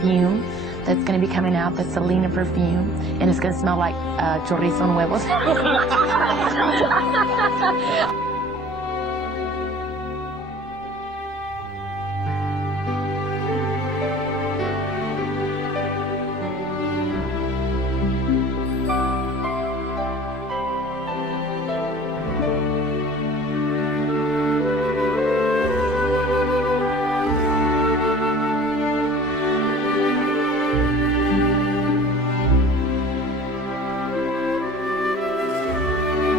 Perfume that's going to be coming out, the Selena perfume, and it's going to smell like chorizo and huevos.